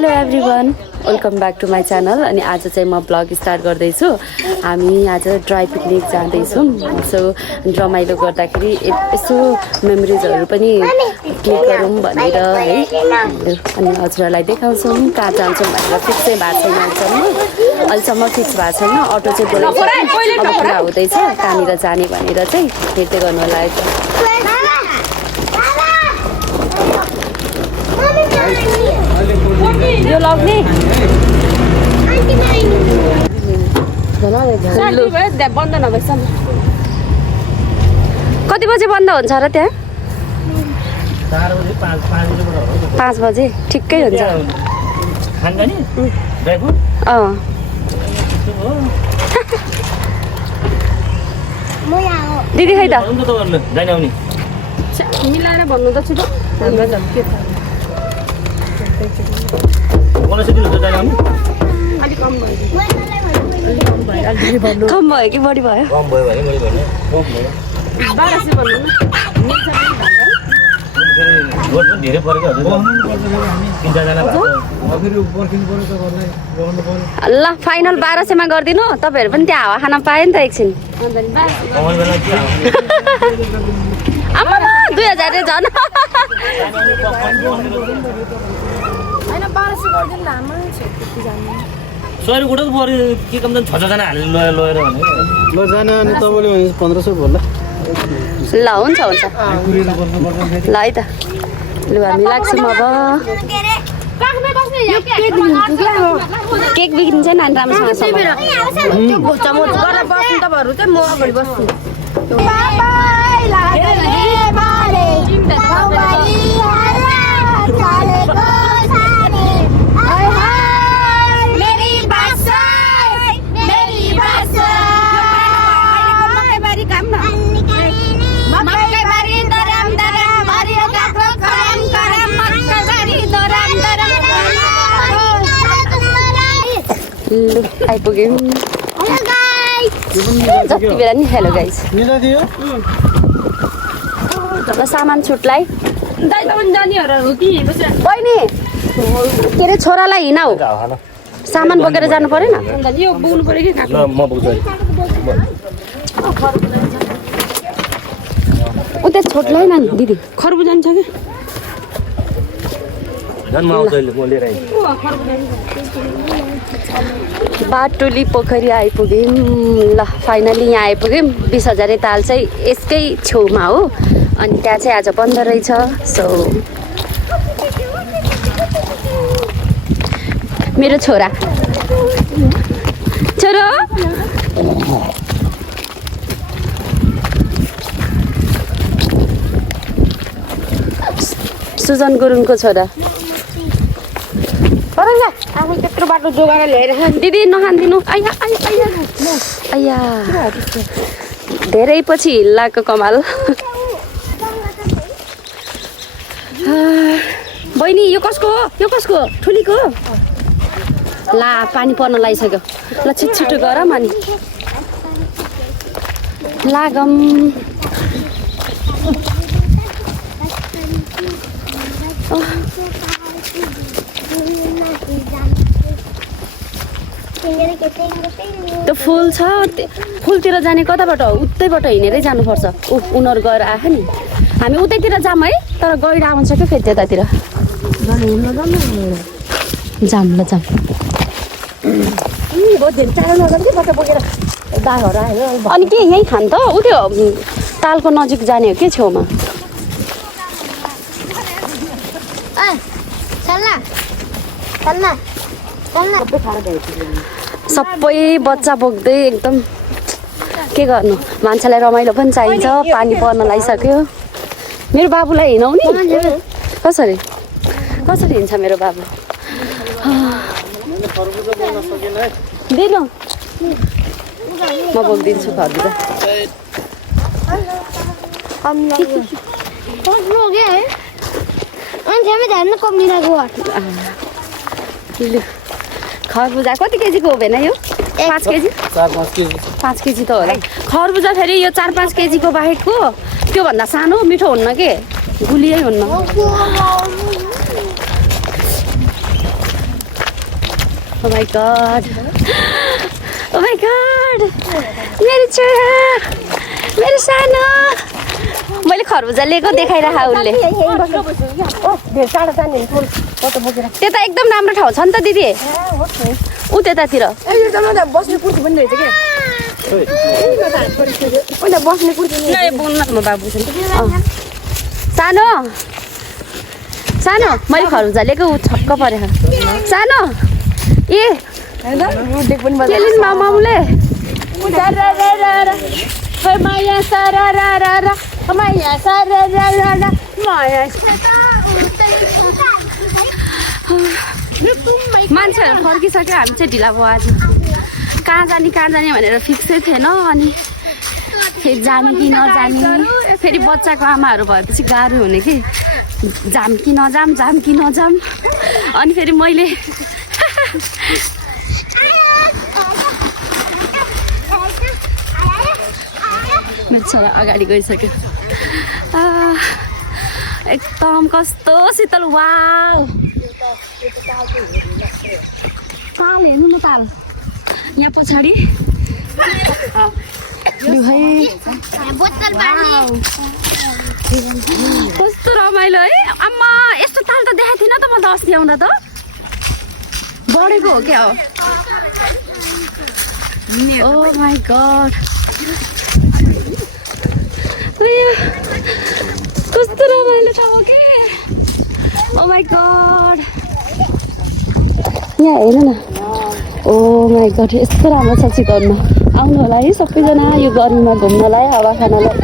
Hello everyone, welcome back to my channel. अनि आज चाहिँ म ब्लग स्टार्ट गर्दैछु। हामी आज ड्राई पिकनिक जाँदैछौँ। सो रमाइलो गर्दाखेरि यसो मेमोरिजहरू पनि क्लिक गरौँ भनेर है। अनि हजुरहरूलाई देखाउँछौँ कहाँ जान्छौँ भनेर फिक्सै भएको छैन अहिलेसम्म फिक्स भएको छैन। अटो चाहिँ बोलाउँछ, अब कुरा हुँदैछ कहाँनिर जाने भनेर चाहिँ हेर्दै गर्नु होला। यो लग्ने बन्द नभएसम्म कति बजे बन्द हुन्छ र त्यहाँ? 5 बजे ठिक्कै हुन्छ। दिदी खै त मिलाएर भन्नु त छिटो। कम भयो कि बढी भयो? ल फाइनल 1200 गरिदिनु। तपाईँहरू पनि त्यहाँ हावा खान पायो नि त एकछिन। आमा 2000 झन् 6जना हालेर लगेर ल हुन्छ ल है त। लु हामी लाग्छौँ अब। केक बिग्रिन्छ नि राम्रोसँग। आइपुग्यौँ जति बेला नि। हेलो गाइस, ल सामान छुटलाई बहिनी के अरे छोरालाई हिँडाउ, सामान बोकेर जानु परेन? उता छोटलाई न दिदी खरबु जान्छ कि बाटुली पोखरी आइपुग्यौँ। ल फाइनली यहाँ आइपुग्यौँ। 20,000 ताल चाहिँ यसकै छेउमा हो। अनि त्यहाँ चाहिँ आज बन्द रहेछ। सो मेरो छोरा सुजन गुरुङको छोरा। त्यत्रो बाटो जोगाएर ल्याएर दिदी नखानिदिनु। आइया धेरै पछि हिल्लाको कमाल। बहिनी यो कसको हो? यो कसको हो? ठुलीको हो? ला पानी पर्न लागिसक्यो। ल छिटो गरौँ अनि लागम। त्यो फुल छ, फुलतिर जाने कताबाट हो? उतैबाट हिँडेरै जानुपर्छ। उनीहरू गएर आएको नि, हामी उतैतिर जाऊँ है। तर गएर आउँछ क्या फेरि त्यतातिर जाऊँ। ल जाऊँ। अनि के यहीँ खान त? उ त्यो तालको नजिक जाने हो के छेउमा? सबै बच्चा बोक्दै एकदम के गर्नु, मान्छेलाई रमाइलो पनि चाहिन्छ। पानी पर्न लागिसक्यो। मेरो बाबुलाई हिँडाउने कसरी हिँड्छ मेरो बाबु? दिनु म बोकिदिन्छु खर्जुरा। खरबुजा कति केजीको हो भएन यो? 5 केजी? 5 केजी त होला। खरबुजा फेरि यो 4-5 केजीको बाहेकको त्योभन्दा सानो मिठो हुन्न के, गुलियै हुन्न। Oh my god. Oh my god. मेरो छोरा, मेरो सानो। मैले खरबुजा लिएको देखाइराख उसले। त्यता एकदम राम्रो ठाउँ छ नि त दिदी। उ त्यतातिर। बस्ने कुर्सी पनि रहेछ के बस्ने कुर्सी म बाबु सानो सानो मैले खरबुजा लिएको ऊ छक्क परेको सानो ए मामुले मान्छेहरू फर्किसक्यो हामी चाहिँ ढिला भयो आज कहाँ जाने भनेर फिक्सै थिएन अनि फेरि जाने कि नजाने फेरि बच्चाको आमाहरू भएपछि गाह्रो हुने कि जाम कि नजाम अनि फेरि मैले मेरो छोरा अगाडि गइसक्यो एकदम कस्तो शीतल वाउ ताल हेर्नु न ताल यहाँ पछाडि कस्तो रमाइलो है आम्मा यस्तो ताल त देखाएको थिएन त म त अस्ति आउँदा त बढेको हो क्या हो ओ माई गड कस्तो रमाइलो ठाउँ हो कि ओ माई गड यहाँ हेर्नु न ओ माई गड यस्तो राम्रो छ चिकनमा आउनु होला है सबैजना यो गर्मीमा घुम्नलाई हावा खानलाई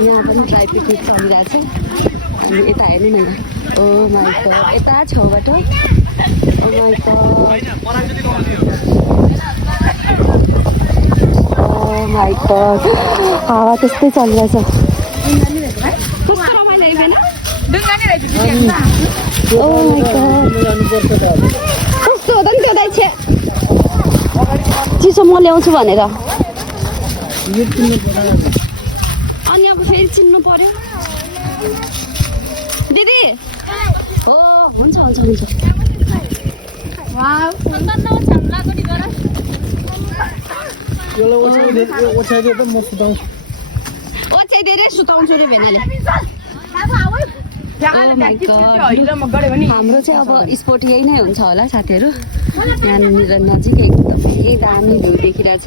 यहाँ पनि ड्राई पिकनिक चलिरहेछ अनि यता हेर्नु न ओ माई गड यता छेउबाट oh my God oh my God हावा त्यस्तै चलिरहेछ ओ माई गड कस्तो हो त नि त्यो दाइ छे चिसो म ल्याउँछु भनेर अनि अब फेरि चिन्नु पर्यो दिदी हो हुन्छ ओछ्याइदिएर सुताउँछु रे भेनाले हाम्रो चाहिँ अब स्पोट यही नै हुन्छ होला साथीहरू यहाँनिर नजिक एकदमै दामी भ्यू देखिरहेछ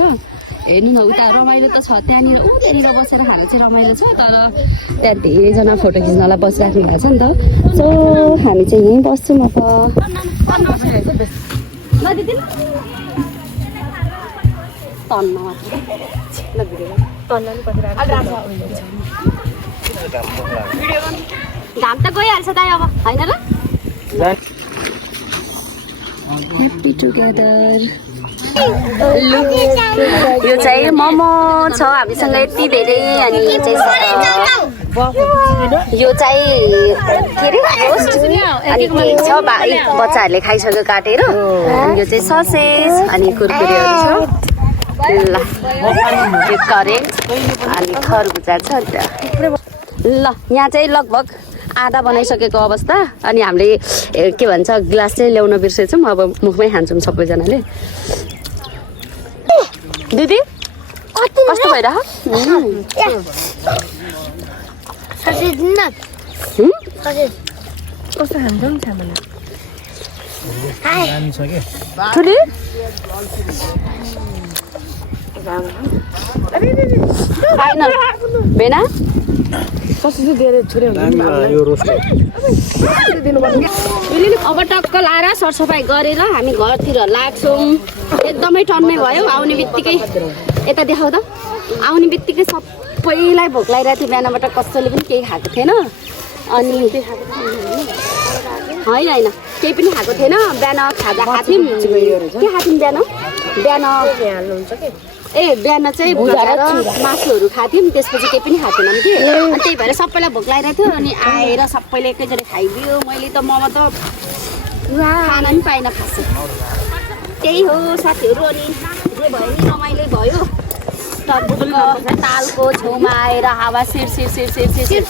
हेर्नु न उता रमाइलो त छ त्यहाँनिर त्यहाँनिर बसेर खानु चाहिँ रमाइलो छ तर त्यहाँ धेरैजना फोटो खिच्नलाई बसिराख्नु भएको छ नि त सो हामी चाहिँ यहीँ बस्छौँ अब घाम त गइहाल्छ दाइ अब होइन र ह्याप्पी टुगेदर यो चाहिँ मोमो छ हामीसँग यति धेरै अनि यो चाहिँ के अरे रोस्ट अनि केक छ बच्चाहरूले खाइसक्यो काटेर अनि यो चाहिँ ससेज अनि कुरकुरेहरू छ ल यो करेन्ट अनि खरबुजा छ ल यहाँ चाहिँ लगभग आधा बनाइसकेको अवस्था अनि हामीले के भन्छ ग्लास चाहिँ ल्याउन बिर्सेछौँ अब मुखमै खान्छौँ सबैजनाले दिदी कस्तो भइरह कस्तो खान्छौ नि ठुली बेना अब टक्क लाएर सरसफाइ गरेर हामी घरतिर लाग्छौँ एकदमै टन्नै भयो आउने बित्तिकै यता देखाउ त आउने बित्तिकै सबैलाई भोक लागिरहेको थियो बिहानबाट कसैले पनि केही खाएको थिएन अनि होइन केही पनि खाएको थिएन बिहान खाजा खाथ्यौँ के खाथ्यौँ बिहान बिहान चाहिँ भुजा र मासुहरू खाथ्यौँ त्यसपछि केही पनि खाँदैनौँ कि अनि त्यही भएर सबैलाई भोक लागिरहेको थियो अनि आएर सबैले एकैचोटि खाइदियो मैले त मोमो त खान पनि पाइनँ खास त्यही हो साथीहरू अनि जे भयो नि रमाइलो भयो तालको छेउमा आएर हावा सिर सिर सिर सिर सिर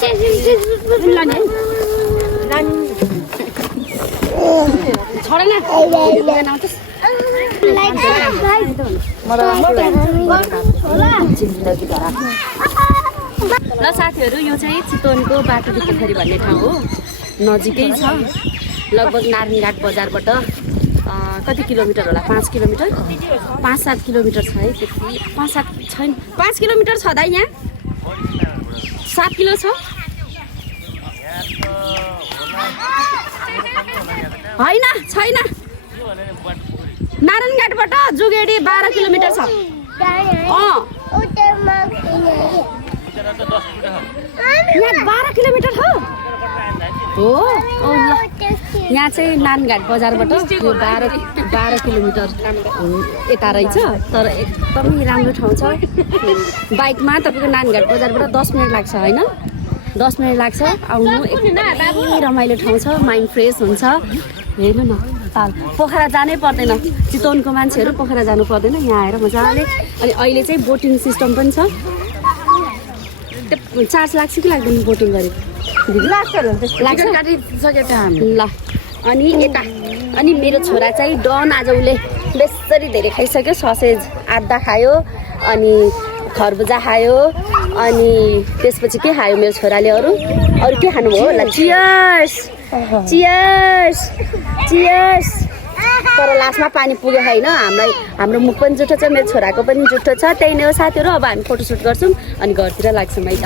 ल साथीहरू यो चाहिँ चितवनको बाटोली पोखरी भन्ने ठाउँ हो नजिकै छ लगभग नारायणघाट बजारबाट कति किलोमिटर होला 5 किलोमिटर 5-7 किलोमिटर छ है त्यति 5-7 छैन 5 किलोमिटर छ दा यहाँ 7 किलो छ होइन छैन नारायणघाटबाट जुगेडी 12 किलोमिटर छ यहाँ 12 किलोमिटर हो यहाँ चाहिँ नारायणघाट बजारबाट यो 12 किलोमिटर यता रहेछ तर एकदमै राम्रो ठाउँ छ बाइकमा तपाईँको नारायणघाट बजारबाट 10 मिनट लाग्छ होइन 10 मिनट लाग्छ आउनु एकदमै रमाइलो ठाउँ छ माइन्ड फ्रेस हुन्छ हेर्नु न ताल पोखरा जानै पर्दैन चितवनको मान्छेहरू पोखरा जानु पर्दैन यहाँ आएर मजाले अनि अहिले चाहिँ बोटिङ सिस्टम पनि छ चार्ज लाग्छ कि लाग्दैन बोटिङ गरेको ल अनि यता अनि मेरो छोरा चाहिँ डन आज उसले बेसरी धेरै खाइसक्यो ससेज आधा खायो अनि खरबुजा खायो अनि त्यसपछि के खायो मेरो छोराले अरू के खानुभयो होला चियर्स चियर्स चियर्स तर लास्टमा पानी पुग्यो होइन हाम्रो मुख पनि जुठो छ मेरो छोराको पनि जुठो छ त्यही नै हो साथीहरू अब हामी फोटोसुट गर्छौँ अनि घरतिर लाग्छौँ है त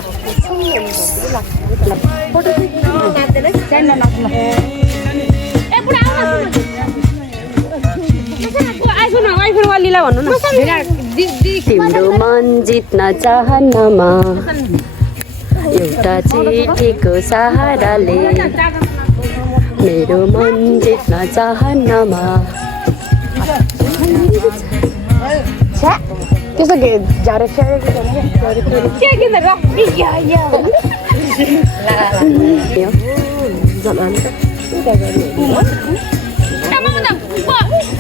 तिम्रो मन जित्न चाहनमा एउटा चिठीको सहाराले मेरो मन जित्न चाहनमा त्यस्तो झारे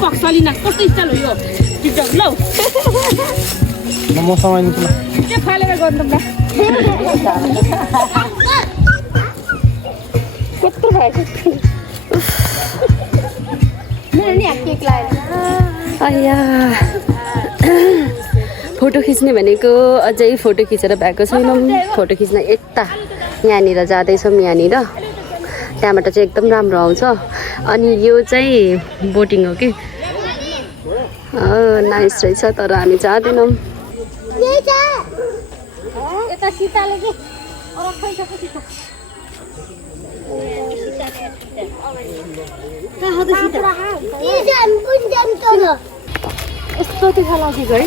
पक्सलिना कस्तो स्टाइल हो यो टिकटक लौ मसँग आइन्छ ल के फालेर गर्नु त कत्रो भयो मेरो नि केक लाएर आया फोटो खिच्ने भनेको अझै फोटो खिचेर भएको छैनौँ फोटो खिच्न यता यहाँनिर जाँदैछौँ यहाँनिर त्यहाँबाट चाहिँ एकदम राम्रो आउँछ अनि यो चाहिँ बोटिङ हो कि नाइस रहेछ तर हामी जाँदैनौँ यस्तो तिखा लागेको है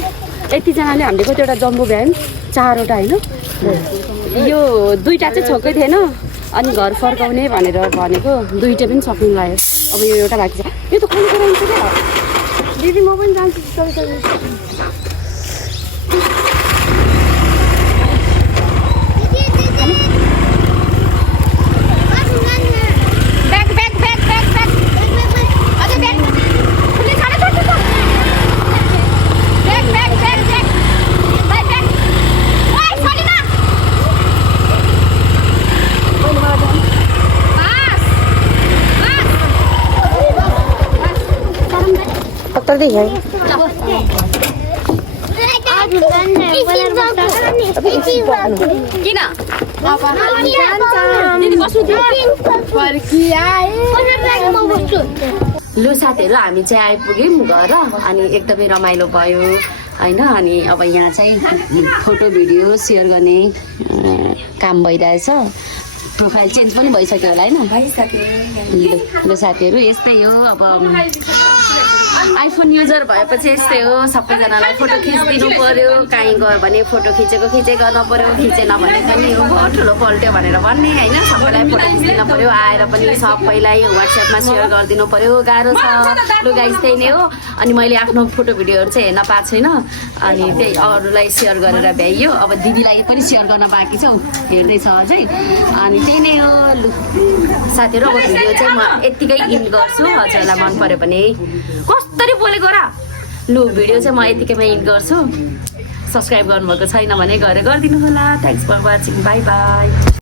यतिजनाले हामीले कतिवटा जम्बो भ्यायौँ 4वटा होइन यो 2टा चाहिँ छोकै थिएन अनि घर फर्काउने भनेर भनेको 2टा पनि सक्नु लाग्यो अब यो एउटा बाँकी छ यो त खानु गराइन्छ क्या दिदी म पनि जान्छु किन लु साथीहरू हामी चाहिँ आइपुग्यौँ घर अनि एकदमै रमाइलो भयो होइन अनि अब यहाँ चाहिँ फोटो भिडियो सेयर गर्ने काम भइरहेछ प्रोफाइल चेन्ज पनि भइसक्यो होला होइन ल साथीहरू यस्तै हो अब आइफोन युजर भएपछि यस्तै हो सबैजनालाई फोटो खिचिदिनु पर्यो कहीँ गयो भने फोटो खिचेको गर्न पर्यो खिचेन भने पनि हो ठुलो पल्ट्यो भनेर भन्ने होइन सबैलाई फोटो खिचिदिनु पर्यो आएर पनि सबैलाई वाट्सएपमा सेयर गरिदिनु पर्यो गाह्रो छ लु गाइस त्यही नै हो अनि मैले आफ्नो फोटो भिडियोहरू चाहिँ हेर्न पाएको छैन अनि त्यही अरूलाई सेयर गरेर भ्याइयो अब दिदीलाई पनि सेयर गर्न बाँकी छ हेर्दैछ अझै अनि त्यही नै हो लु साथीहरू अब भिडियो चाहिँ म यत्तिकै इन्ड गर्छु हजुरलाई मन पर्यो भने कसरी बोलेको र लु भिडियो चाहिँ म यतिकैमा इन्ड गर्छु सब्सक्राइब गर्नुभएको छैन भने गएर गरिदिनु होला। Thanks for watching, bye by.